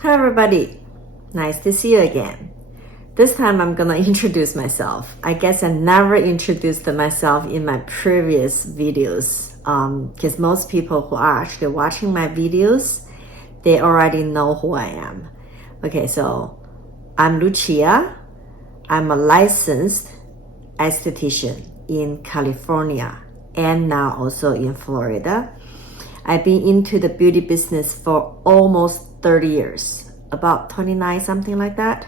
Hi everybody, nice to see you again. This time I'm gonna introduce myself. I guess I never introduced myself in my previous videos because most people who are actually watching my videos, they already know who I am. Okay, so I'm Lucia. I'm a licensed esthetician in California and now also in Florida. I've been into the beauty business for almost 30 years, about 29, something like that.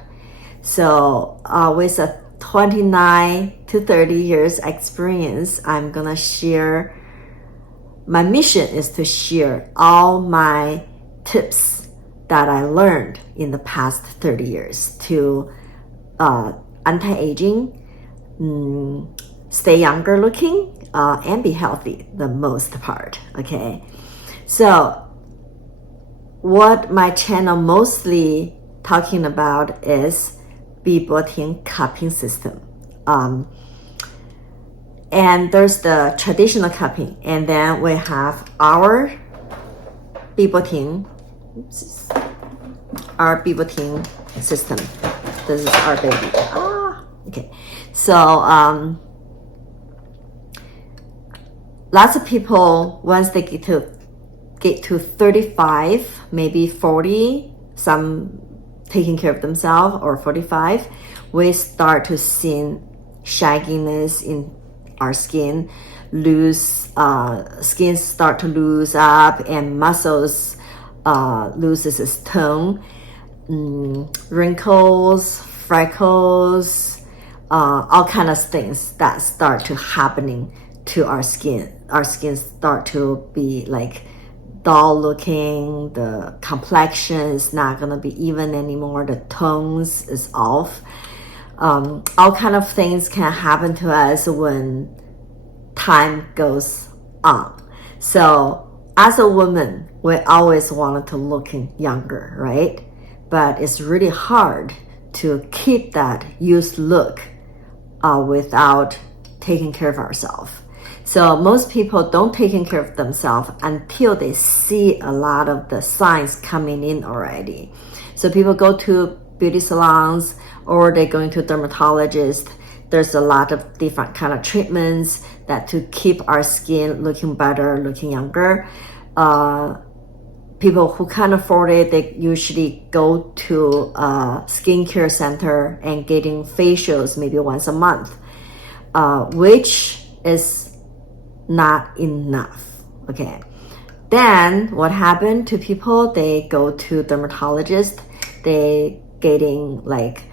So with a 29 to 30 years experience, I'm gonna share, my mission is to share all my tips that I learned in the past 30 years to anti-aging, stay younger looking, and be healthy, the most part, okay? So what my channel mostly talking about is Biboting cupping system. And there's the traditional cupping, and then we have our Biboting system. This is our baby. Okay. So lots of people, once they get to 35, maybe 40, some taking care of themselves, or 45, we start to see shagginess in our skin, skin start to lose up, and muscles loses its tone, wrinkles, freckles, all kind of things that start to happening to our skin. Our skin start to be like dull looking, the complexion is not gonna be even anymore, the tones is off. All kind of things can happen to us when time goes on. So as a woman, we always wanted to looking younger, right? But it's really hard to keep that youth look without taking care of ourselves. So most people don't taking care of themselves until they see a lot of the signs coming in already. So people go to beauty salons or they're going to dermatologists. There's a lot of different kind of treatments that to keep our skin looking better, looking younger. People who can't afford it, they usually go to a skincare center and getting facials maybe once a month, which is not enough. Okay, then what happened to people? They go to dermatologist, they getting like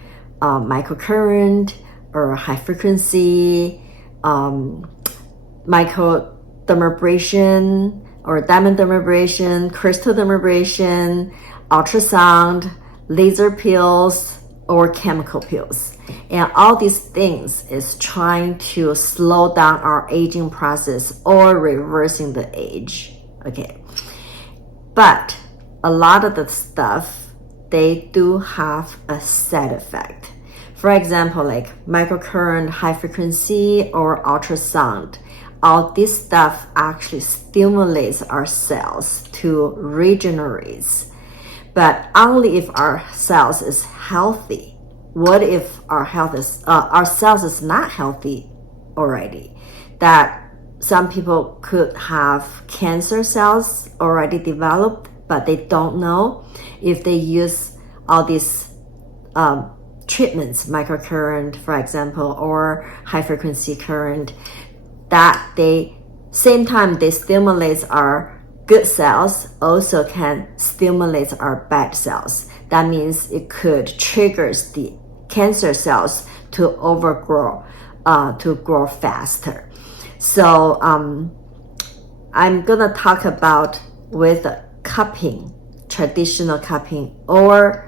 microcurrent or high frequency microdermabrasion or diamond dermabrasion, crystal dermabrasion, ultrasound, laser pills, or chemical pills. And all these things is trying to slow down our aging process or reversing the age. Okay, but a lot of the stuff, they do have a side effect. For example, like microcurrent, high frequency, or ultrasound, all this stuff actually stimulates our cells to regenerate, but only if our cells is healthy. What if our cells is not healthy already? That some people could have cancer cells already developed, but they don't know. If they use all these treatments, microcurrent, for example, or high frequency current, that they same time they stimulate our good cells, also can stimulate our bad cells. That means it could triggers the cancer cells to overgrow, to grow faster. So I'm gonna talk about with cupping, traditional cupping, or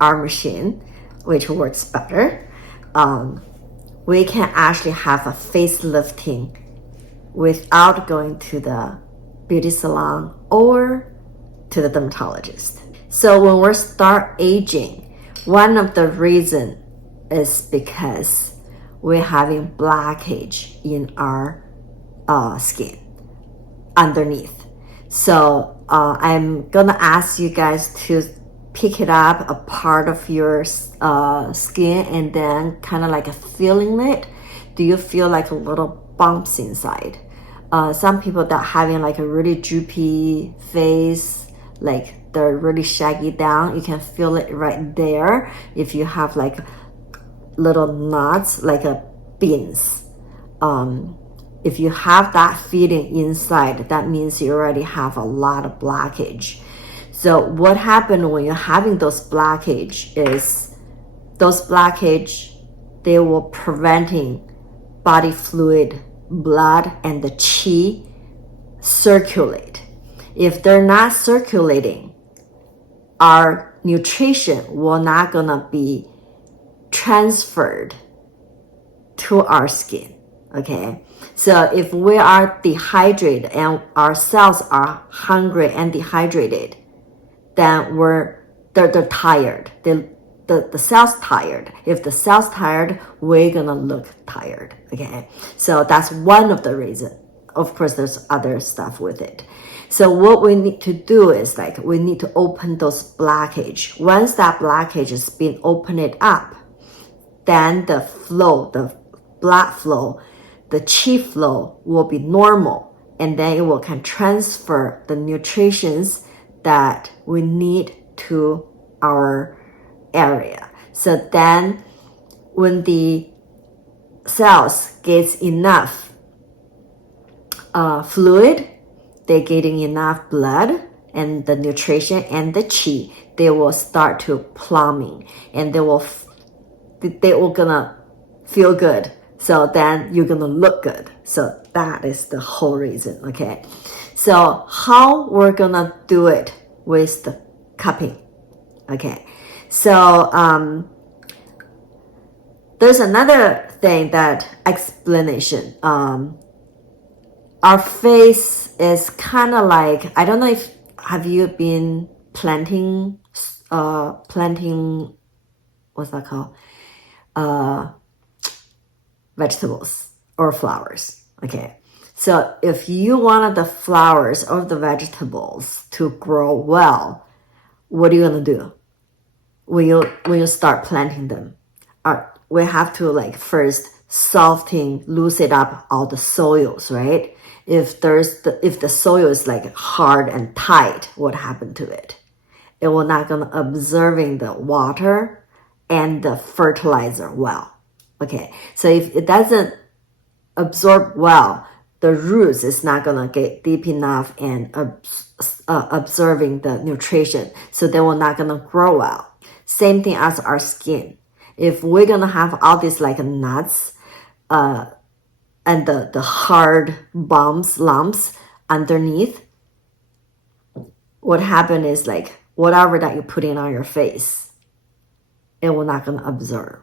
our machine, which works better. We can actually have a facelifting without going to the beauty salon or to the dermatologist. So when we start aging, one of the reason is because we're having blockage in our skin underneath. So I'm gonna ask you guys to pick it up a part of your skin and then kind of like feeling it? Do you feel like a little bumps inside? Some people that having like a really droopy face, like they're really shaggy down, you can feel it right there. If you have like little knots, like a beans, if you have that feeling inside, that means you already have a lot of blockage. So what happened when you're having those blockage is those blockage, they will preventing body fluid, blood, and the qi circulate. If they're not circulating, our nutrition will not gonna be transferred to our skin. Okay, so if we are dehydrated and our cells are hungry and dehydrated, then they're tired. The cell's tired. If the cell's tired, we're gonna look tired. Okay, so that's one of the reasons. Of course, there's other stuff with it. So what we need to do is like we need to open those blockage. Once that blockage has been opened up, then the flow, the blood flow, the qi flow will be normal, and then it will can transfer the nutrients that we need to our area. So then when the cells gets enough fluid, they're getting enough blood and the nutrition and the qi, they will start to plumbing, and they will gonna feel good. So then you're gonna look good. So that is the whole reason. Okay, so how we're gonna do it with the cupping? Okay, so there's another thing, that explanation. Our face is kind of like, I don't know if have you been planting what's that called, vegetables or flowers. Okay, so if you wanted the flowers or the vegetables to grow well, what are you gonna do when you start planting them? We have to like first loosen up all the soils, right? If the soil is like hard and tight, what happened to it? It will not gonna absorbing the water and the fertilizer well. Okay, so if it doesn't absorb well, the roots is not gonna get deep enough and absorbing the nutrition, so they will not gonna grow well. Same thing as our skin. If we're gonna have all these like nuts, and the hard lumps underneath, what happened is like whatever that you put in on your face, it will not gonna absorb.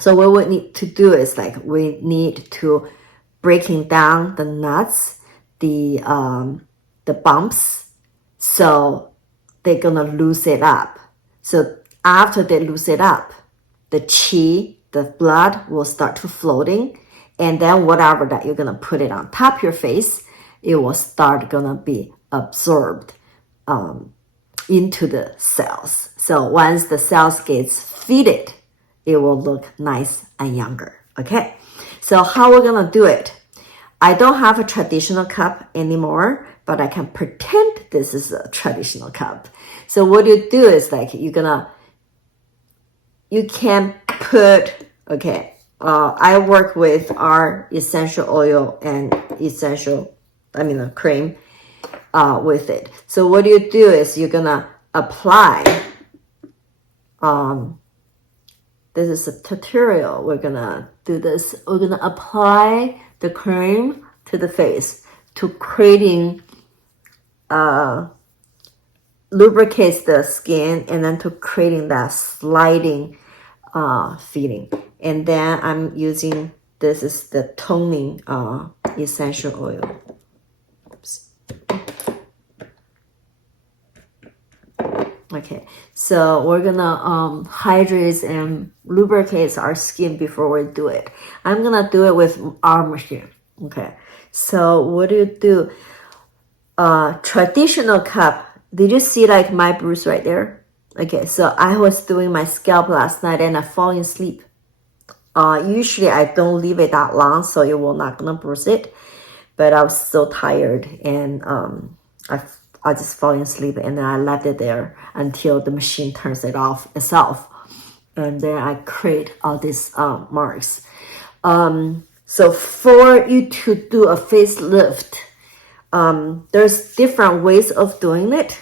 So what we need to do is like we need to breaking down the nuts, the bumps, so they're gonna loose it up. So after they loose it up, the qi, the blood will start to floating, and then whatever that you're gonna put it on top of your face, it will start gonna be absorbed into the cells. So once the cells gets feeded, it will look nice and younger. Okay, so how we're gonna do it? I don't have a traditional cup anymore, but I can pretend this is a traditional cup. So what you do is like you can put, okay, I work with our essential oil and cream with it. So what you do is you're gonna apply, this is a tutorial, we're gonna do this. We're gonna apply the cream to the face to creating, lubricates the skin, and then to creating that sliding feeling. And then I'm using, this is the toning essential oil. Oops. Okay, so we're gonna hydrate and lubricate our skin before we do it. I'm gonna do it with our machine. Okay, so what do you do? Traditional cup, did you see like my bruise right there? Okay, so I was doing my scalp last night and I fall asleep. Usually I don't leave it that long, so you will not gonna bruise it. But I was so tired, and I just fall asleep, and then I left it there until the machine turns it off itself, and then I create all these marks. So for you to do a facelift, there's different ways of doing it.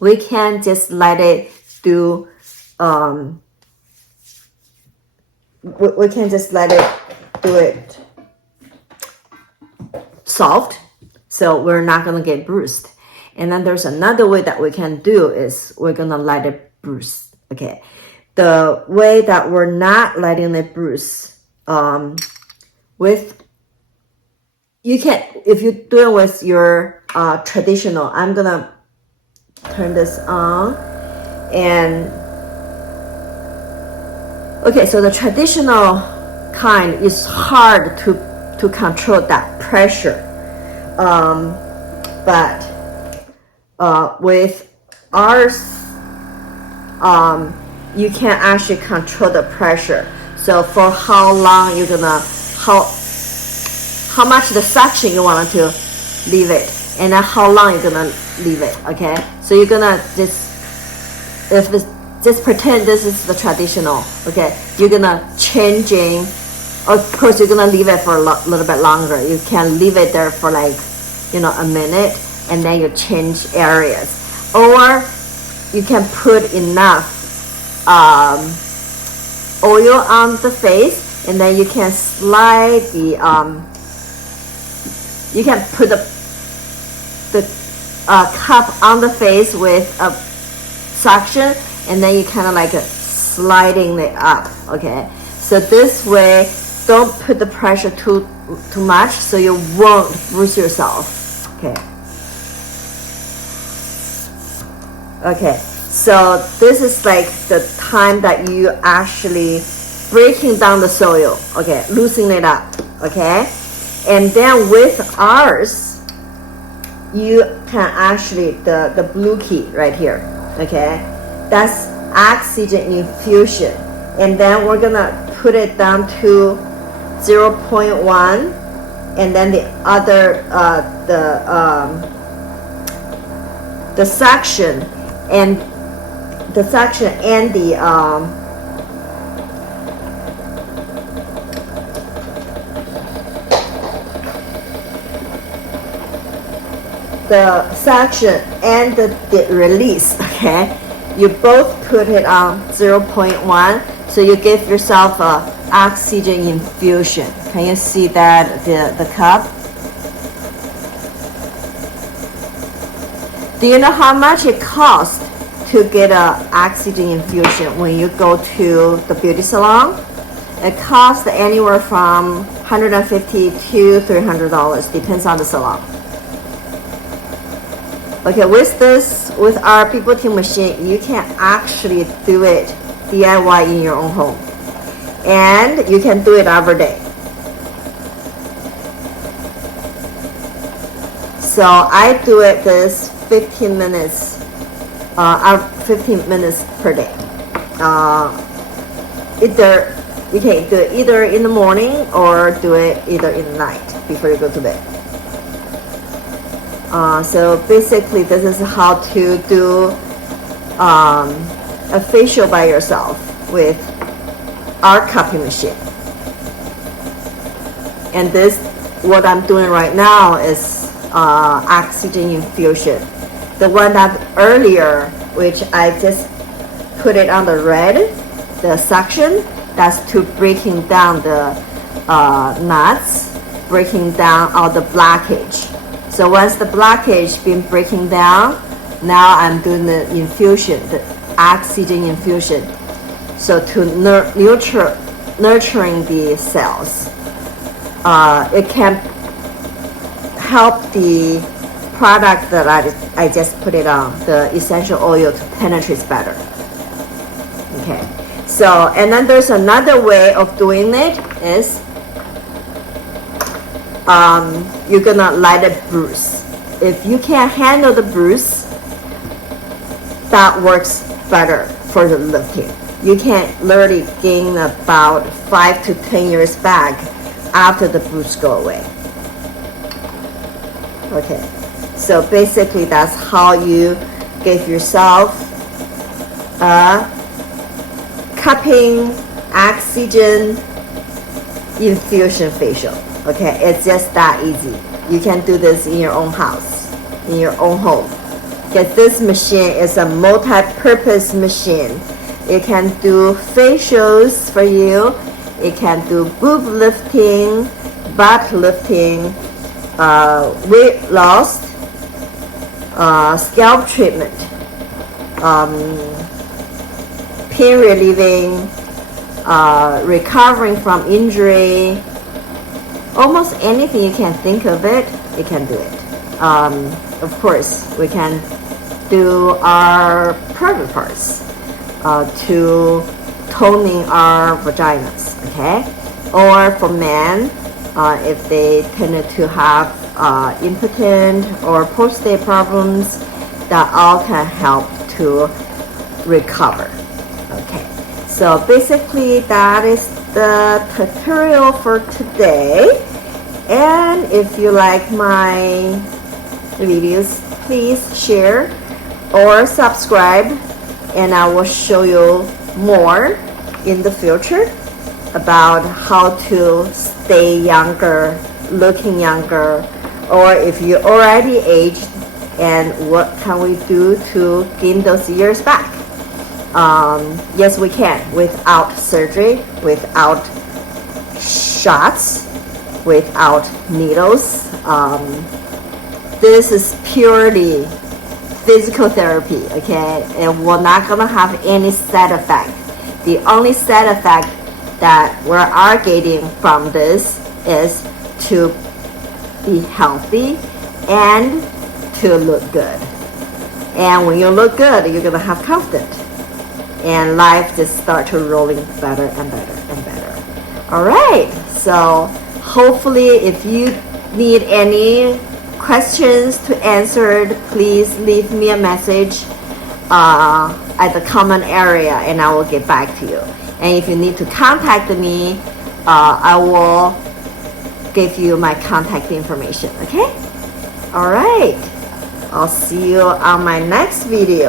We can just let it do. We can just let it do it soft, so we're not gonna get bruised. And then there's another way that we can do is we're gonna let it bruise. Okay, the way that we're not letting it bruise, with you can, if you do it with your traditional, I'm gonna turn this on. And okay, so the traditional kind is hard to control that pressure, but with ours, you can actually control the pressure. So for how long you're gonna, how much the suction you want to leave it, and then how long you're gonna leave it. Okay, so you're gonna just pretend this is the traditional. Okay, you're gonna changing. Of course, you're gonna leave it for a little bit longer. You can leave it there for like, a minute, and then you change areas. Or you can put enough oil on the face, and then you can slide the you can put the cup on the face with a suction, and then you kind of like sliding it up. Okay, so this way, don't put the pressure too much, so you won't bruise yourself. Okay, so this is like the time that you actually breaking down the soil. Okay, loosening it up. Okay, and then with ours, you can actually, the blue key right here. Okay, that's oxygen infusion, and then we're gonna put it down to 0.1, and then the other the suction and the suction and the release. Okay, you both put it on 0.1, so you give yourself a oxygen infusion. Can you see that, the cup? Do you know how much it costs to get an oxygen infusion when you go to the beauty salon? It costs anywhere from $150 to $300, depends on the salon. Okay, with our Biboting machine, you can actually do it DIY in your own home, and you can do it every day. So I do it this 15 minutes per day. Either you can do it either in the morning or do it either in the night before you go to bed. So basically, this is how to do a facial by yourself with our cupping machine. And this, what I'm doing right now is oxygen infusion. The one that earlier, which I just put it on the red, the suction, that's to breaking down the knots, breaking down all the blockage. So once the blockage been breaking down, now I'm doing the infusion, the oxygen infusion. So to nurturing the cells. It can help the product that I just put it on, the essential oil, to penetrate better. Okay, so, and then there's another way of doing it is you're gonna let it bruise. If you can't handle the bruise, that works better for the lifting. You can literally gain about 5 to 10 years back after the bruise go away. Okay, so basically that's how you give yourself a cupping oxygen infusion facial. Okay, it's just that easy. You can do this in your own house, in your own home. Because this machine is a multi-purpose machine. It can do facials for you. It can do boob lifting, butt lifting, weight loss, scalp treatment, pain relieving, recovering from injury. Almost anything you can think of it can do it. Of course, we can do our private parts to toning our vaginas, okay? Or for men, if they tended to have impotent or prostate problems, that all can help to recover. Okay, so basically that is the tutorial for today. And if you like my videos, please share or subscribe, and I will show you more in the future about how to stay younger, looking younger, or if you already aged, and what can we do to gain those years back. Yes, we can, without surgery, without shots, without needles. This is purely physical therapy, okay? And we're not gonna have any side effect. The only side effect that we are getting from this is to be healthy and to look good. And when you look good, you're gonna have confidence, and life just start to rolling better and better and better. All right, so hopefully if you need any questions to answer, please leave me a message at the comment area, and I will get back to you. And if you need to contact me, I will give you my contact information, okay? All right, I'll see you on my next video.